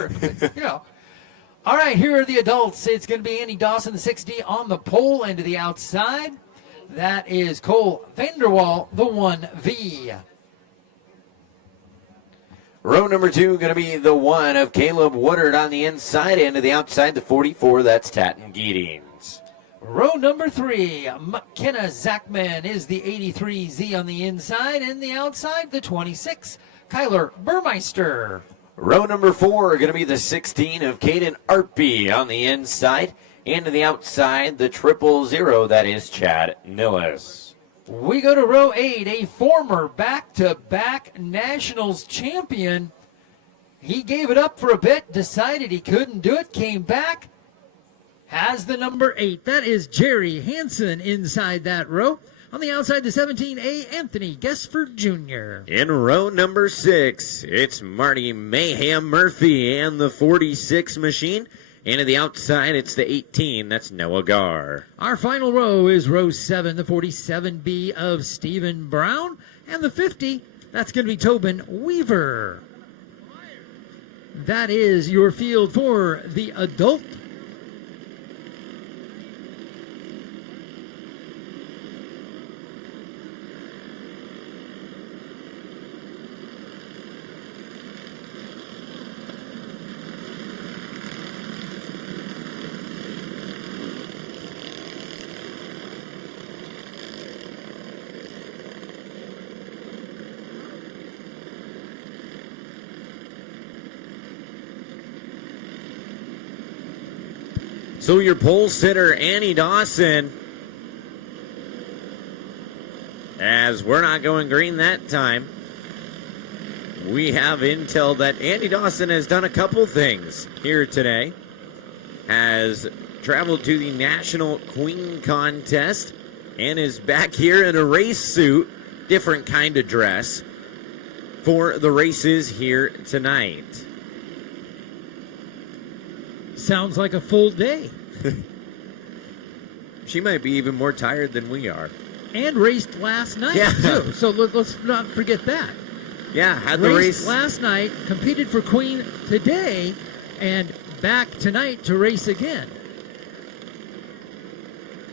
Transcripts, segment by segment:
work. But, you know. All right, here are the adults. It's going to be Andy Dawson, the 6D, on the pole and to the outside. That is Cole Vanderwall, the 1V. Row number 2 going to be the 1 of Caleb Woodard on the inside, and to the outside, the 44, that's Tatton Giddings. Row number 3, McKenna Zachman is the 83Z on the inside, and the outside, the 26, Kyler Burmeister. Row number 4 going to be the 16 of Caden Artby on the inside, and to the outside, the 000, that is Chad Nillis. We go to row 8, a former back-to-back Nationals champion. He gave it up for a bit, decided he couldn't do it, came back, has the number 8. That is Jerry Hansen inside that row. On the outside, the 17A, Anthony Gesford Jr. In row number 6, it's Marty Mayhem Murphy and the 46 machine. And to the outside, it's the 18. That's Noah Gar. Our final row is row 7, the 47B of Stephen Brown. And the 50, that's going to be Tobin Weaver. That is your field for the adult. So your pole sitter, Annie Dawson, as we're not going green that time, we have intel that Andy Dawson has done a couple things here today. Has traveled to the National Queen Contest and is back here in a race suit, different kind of dress, for the races here tonight. Sounds like a full day. She might be even more tired than we are. And raced last night, too. So let's not forget that. Yeah, had the race last night, competed for Queen today, and back tonight to race again.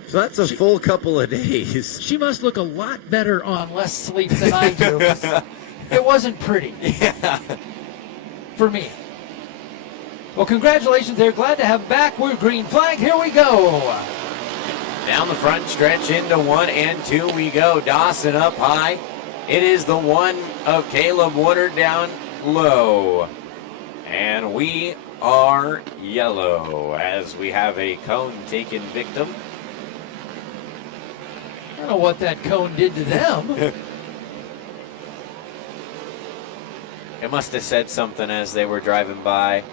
So that's a full couple of days. She must look a lot better on less sleep than I do. It wasn't pretty. Yeah. For me. Well, congratulations there. Glad to have back. We're green flag. Here we go. Down the front stretch into 1 and 2 we go. Dawson up high. It is the 1 of Caleb Woodard down low. And we are yellow as we have a cone taken victim. I don't know what that cone did to them. It must have said something as they were driving by.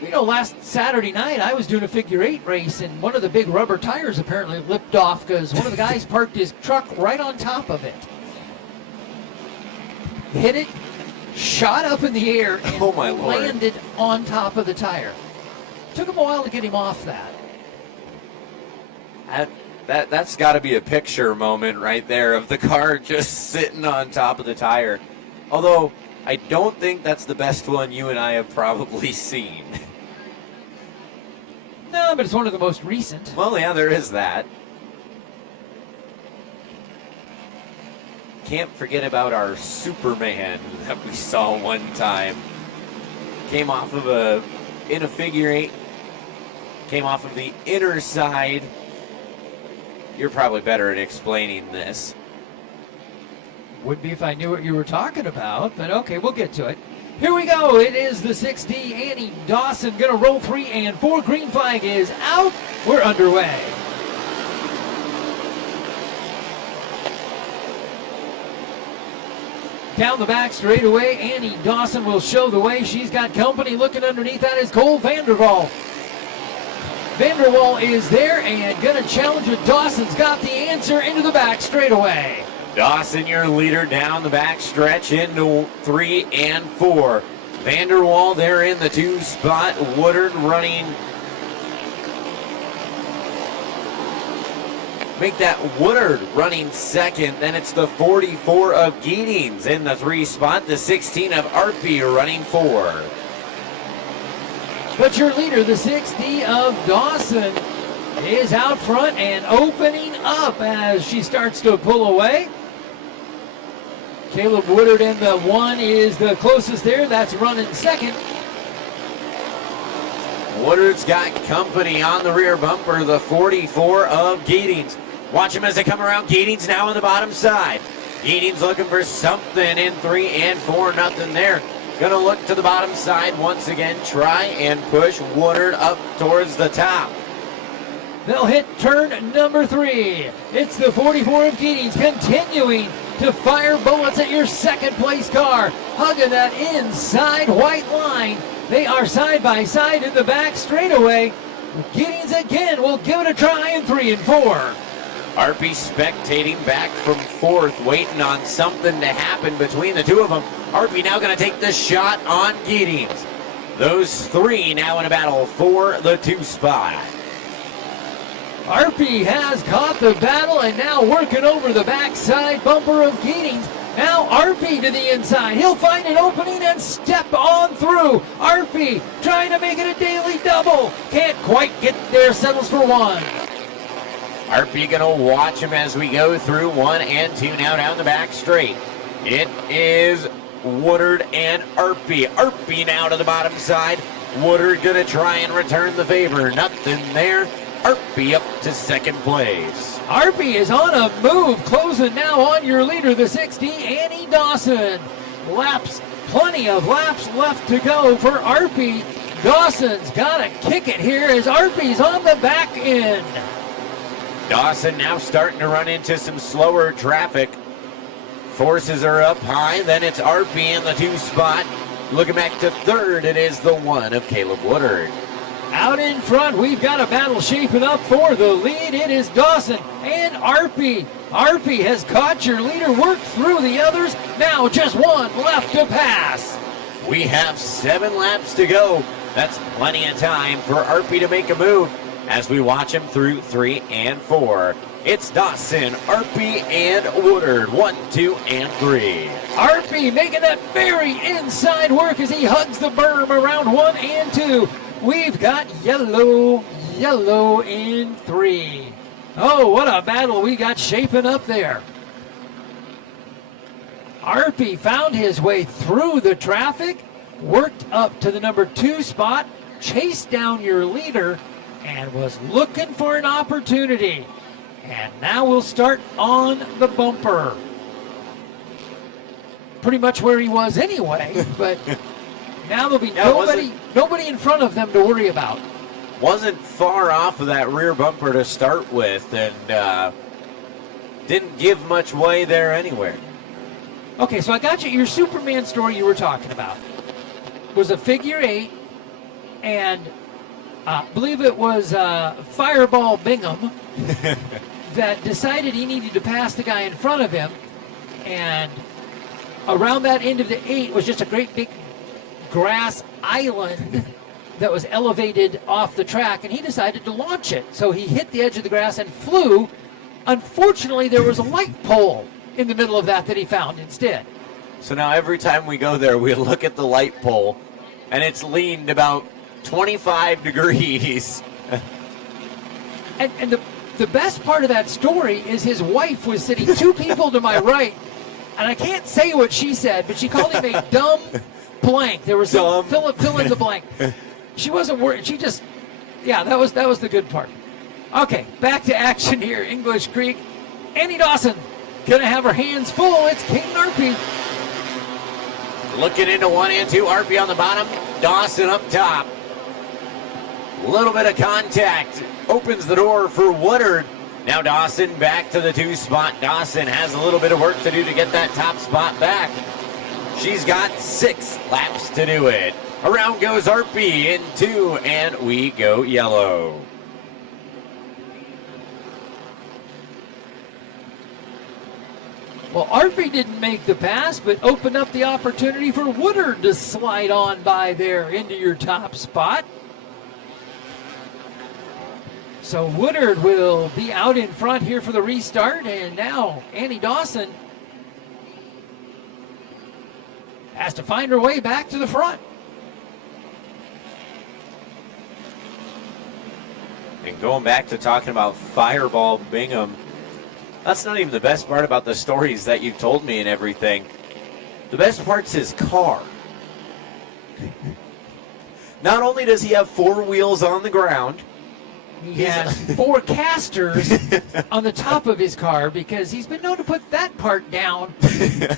You know, last Saturday night, I was doing a figure 8 race, and one of the big rubber tires apparently lipped off because one of the guys parked his truck right on top of it. Hit it, shot up in the air, and landed on top of the tire. Took him a while to get him off that. That's got to be a picture moment right there of the car just sitting on top of the tire. Although, I don't think that's the best one you and I have probably seen. No, but it's one of the most recent. Well, yeah, there is that. Can't forget about our Superman that we saw one time. Came off of in a figure 8. Came off of the inner side. You're probably better at explaining this. Would be if I knew what you were talking about, but okay, we'll get to it. Here we go. It is the 6D, Annie Dawson, going to roll 3 and 4. Green flag is out. We're underway. Down the back straightaway, Annie Dawson will show the way. She's got company. Looking underneath that is Cole Vanderwall. Vanderwall is there and going to challenge with Dawson's got the answer into the back straightaway. Dawson, your leader, down the back stretch into 3 and 4. Vanderwall there in the 2 spot. Woodard running. Make that Woodard running second. Then it's the 44 of Giddings in the 3 spot. The 16 of Artby running 4. But your leader, the 6D of Dawson, is out front and opening up as she starts to pull away. Caleb Woodard in the 1 is the closest there. That's running second. Woodard's got company on the rear bumper, the 44 of Geetings. Watch him as they come around. Geetings now on the bottom side. Geetings looking for something in 3 and 4, nothing there. Gonna look to the bottom side once again, try and push Woodard up towards the top. They'll hit turn number 3. It's the 44 of Geetings continuing to fire bullets at your second place car. Hugging that inside white line. They are side by side in the back straightaway. Geetings again will give it a try in 3 and 4. RP spectating back from 4th, waiting on something to happen between the two of them. RP now going to take the shot on Geetings. Those 3 now in a battle for the 2 spot. RP has caught the battle and now working over the backside bumper of Geetings. Now RP to the inside. He'll find an opening and step on through. RP trying to make it a daily double. Can't quite get there, settles for 1. RP gonna watch him as we go through 1 and 2 now down the back straight. It is Woodard and RP. RP now to the bottom side. Woodard gonna try and return the favor. Nothing there. RP up to second place. RP is on a move, closing now on your leader, the 6D, Annie Dawson. Plenty of laps left to go for RP. Dawson's got to kick it here as RP's on the back end. Dawson now starting to run into some slower traffic. Forces are up high, then it's RP in the 2 spot. Looking back to 3rd, it is the 1 of Caleb Woodard. Out in front, we've got a battle shaping up for the lead. It is Dawson and RP. RP has caught your leader, worked through the others. Now just 1 left to pass. We have 7 laps to go. That's plenty of time for RP to make a move as we watch him through 3 and 4. It's Dawson, RP, and Woodard, 1, 2, and 3. RP making that very inside work as he hugs the berm around 1 and 2. We've got yellow in 3. Oh, what a battle we got shaping up there. RP found his way through the traffic, worked up to the number 2 spot, chased down your leader, and was looking for an opportunity. And now we'll start on the bumper. Pretty much where he was anyway, but now there'll be nobody in front of them to worry about. Wasn't far off of that rear bumper to start with, and didn't give much way there anywhere. Okay, so I got you. Your Superman story you were talking about was a figure 8, and I believe it was Fireball Bingham that decided he needed to pass the guy in front of him, and around that end of the 8 was just a great big grass island that was elevated off the track, and he decided to launch it. So he hit the edge of the grass and flew. Unfortunately, there was a light pole in the middle of that he found instead. So now every time we go there, we look at the light pole, and it's leaned about 25 degrees. And the best part of that story is his wife was sitting 2 people to my right, and I can't say what she said, but she called him a dumb blank. There was some fill in the blank. She wasn't worried. She just, yeah, that was the good part. Okay, back to action here, English Creek. Annie Dawson gonna have her hands full. It's King RP. Looking into 1 and 2, RP on the bottom, Dawson up top. A little bit of contact opens the door for Woodard. Now Dawson back to the 2 spot. Dawson has a little bit of work to do to get that top spot back. She's got 6 laps to do it. Around goes RP in 2, and we go yellow. Well, RP didn't make the pass, but opened up the opportunity for Woodard to slide on by there into your top spot. So Woodard will be out in front here for the restart, and now Annie Dawson has to find her way back to the front. And going back to talking about Fireball Bingham, that's not even the best part about the stories that you've told me and everything. The best part's his car. Not only does he have 4 wheels on the ground, he has 4 casters on the top of his car because he's been known to put that part down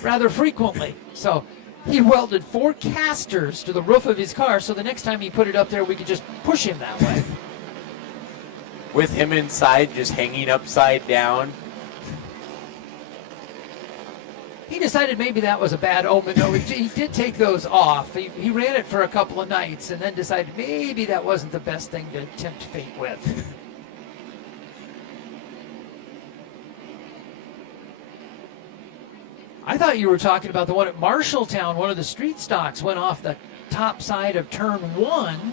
rather frequently. So he welded 4 casters to the roof of his car so the next time he put it up there, we could just push him that way. With him inside just hanging upside down. He decided maybe that was a bad omen, though. He did take those off. He ran it for a couple of nights and then decided maybe that wasn't the best thing to tempt fate with. I thought you were talking about the one at Marshalltown. One of the street stocks went off the top side of turn 1,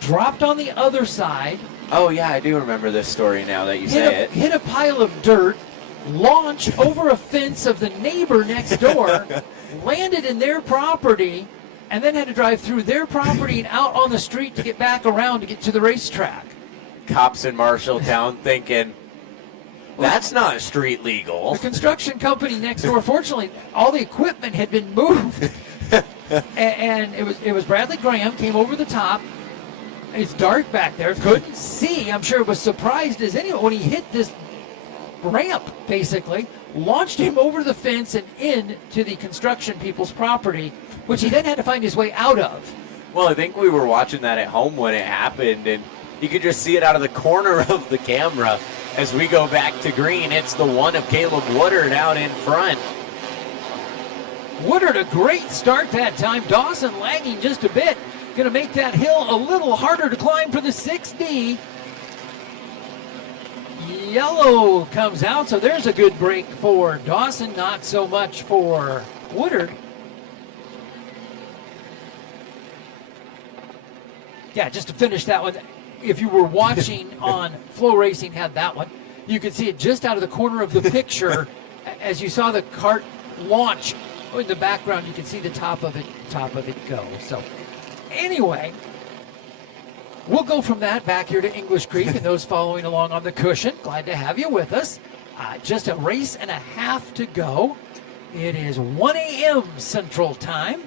dropped on the other side. Oh, yeah, I do remember this story now that you say it. Hit a pile of dirt, launched over a fence of the neighbor next door, landed in their property, and then had to drive through their property and out on the street to get back around to get to the racetrack. Cops in Marshalltown thinking, that's not street legal. The construction company next door, fortunately, all the equipment had been moved. and it was Bradley Graham, came over the top. It's dark back there, couldn't see. I'm sure was surprised as anyone when he hit this ramp, basically, launched him over the fence and into the construction people's property, which he then had to find his way out of. Well, I think we were watching that at home when it happened, and you could just see it out of the corner of the camera as we go back to green. It's the one of Caleb Woodard out in front. Woodard, a great start that time. Dawson lagging just a bit. Going to make that hill a little harder to climb for the 6D. Yellow comes out, so there's a good break for Dawson, not so much for Woodard. Yeah, just to finish that one, if you were watching on Flow Racing had that one, you could see it just out of the corner of the picture. As you saw the kart launch in the background, you can see the top of it go. So anyway, we'll go from that back here to English Creek and those following along on the cushion. Glad to have you with us. Just a race and a half to go. It is 1 a.m. Central Time.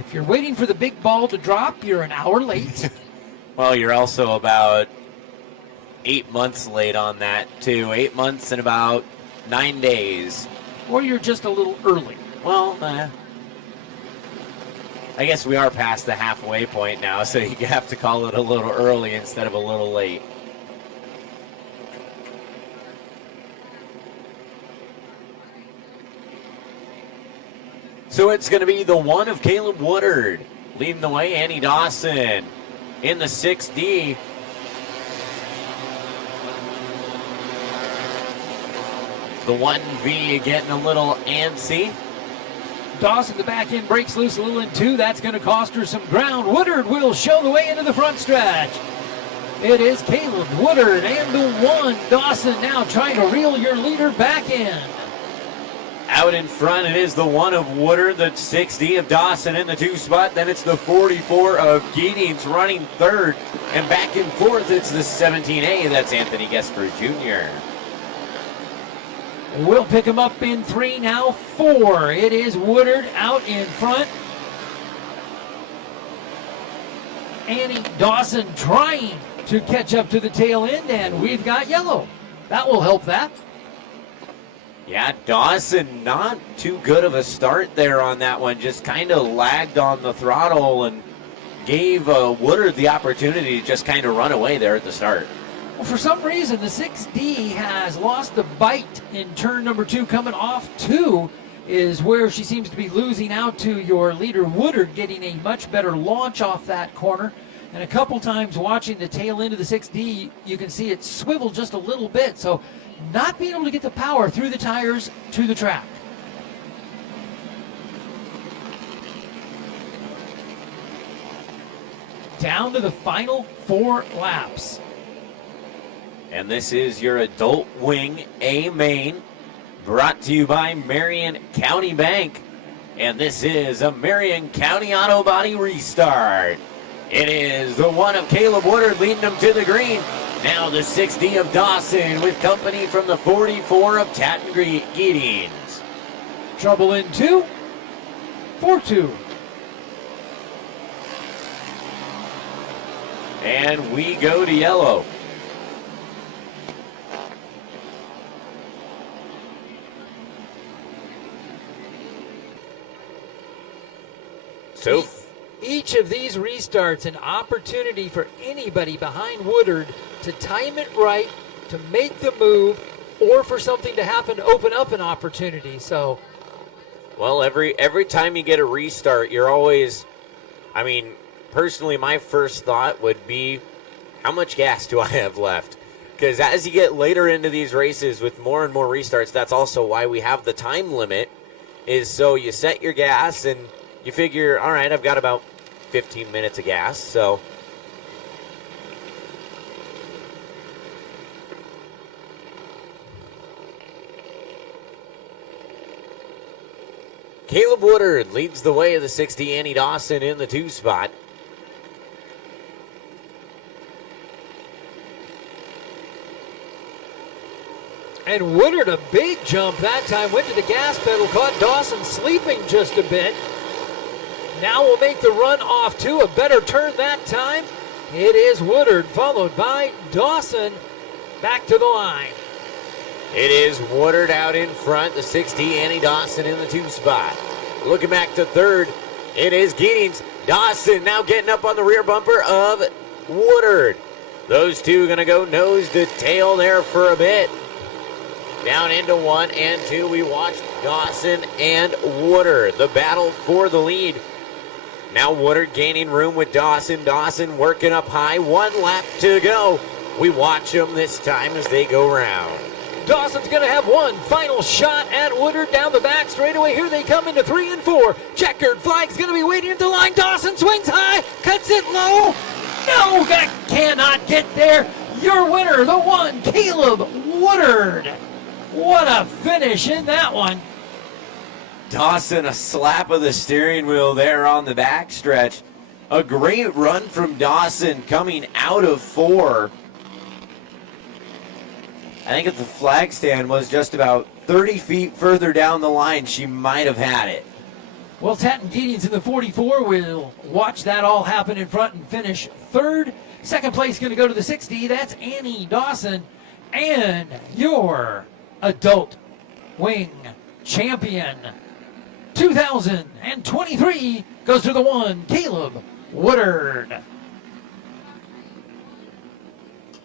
If you're waiting for the big ball to drop, you're an hour late. Well, you're also about 8 months late on that, too. 8 months and about 9 days. Or you're just a little early. Well, I guess we are past the halfway point now, so you have to call it a little early instead of a little late. So it's going to be the one of Caleb Woodard leading the way. Andy Dawson in the 6D. The 1V getting a little antsy. Dawson, the back end breaks loose a little in 2. That's going to cost her some ground. Woodard will show the way into the front stretch. It is Caleb Woodard and the 1. Dawson now trying to reel your leader back in. Out in front, it is the 1 of Woodard, the 6D of Dawson in the 2 spot. Then it's the 44 of Giddings running 3rd. And back and forth, it's the 17A. That's Anthony Gesper Jr. We'll pick him up in 3, now 4. It is Woodard out in front. Annie Dawson trying to catch up to the tail end, and we've got yellow. That will help that. Yeah, Dawson not too good of a start there on that one. Just kind of lagged on the throttle and gave Woodard the opportunity to just kind of run away there at the start. Well, for some reason, the 6D has lost the bite in turn number 2. Coming off 2 is where she seems to be losing out to your leader, Woodard, getting a much better launch off that corner. And a couple times watching the tail end of the 6D, you can see it swivel just a little bit. So not being able to get the power through the tires to the track. Down to the final 4 laps. And this is your adult wing A main, brought to you by Marion County Bank. And this is a Marion County Auto Body restart. It is the one of Caleb Woodard leading them to the green. Now the 60 of Dawson with company from the 44 of Tatton Giddings. Trouble in 2, 4-2. And we go to yellow. So each of these restarts an opportunity for anybody behind Woodard to time it right, to make the move, or for something to happen to open up an opportunity. So, well, every time you get a restart, you're always, personally, my first thought would be, how much gas do I have left? Because as you get later into these races with more and more restarts, that's also why we have the time limit, is so you set your gas and you figure, all right, I've got about 15 minutes of gas, so. Caleb Woodard leads the way of the 60, Annie Dawson in the 2 spot. and Woodard a big jump that time, went to the gas pedal, caught Dawson sleeping just a bit. Now will make the run off to a better turn that time. It is Woodard, followed by Dawson, back to the line. It is Woodard out in front, the 60, Annie Dawson in the 2 spot. Looking back to third, it is Giddings. Dawson now getting up on the rear bumper of Woodard. Those two going to go nose to tail there for a bit. Down into 1 and 2, we watch Dawson and Woodard. The battle for the lead. Now Woodard gaining room with Dawson. Dawson working up high. 1 lap to go. We watch them this time as they go round. Dawson's going to have one final shot at Woodard down the back straightaway. Here they come into 3 and 4. Checkered flag's going to be waiting at the line. Dawson swings high, cuts it low. No, that cannot get there. Your winner, the one, Caleb Woodard. What a finish in that one. Dawson, a slap of the steering wheel there on the backstretch. A great run from Dawson coming out of 4. I think if the flag stand was just about 30 feet further down the line, she might have had it. Well, Tatton Giddings in the 44 will watch that all happen in front and finish third. Second place going to go to the 60. That's Annie Dawson. And your adult wing champion 2023 goes to the one, Caleb Woodard.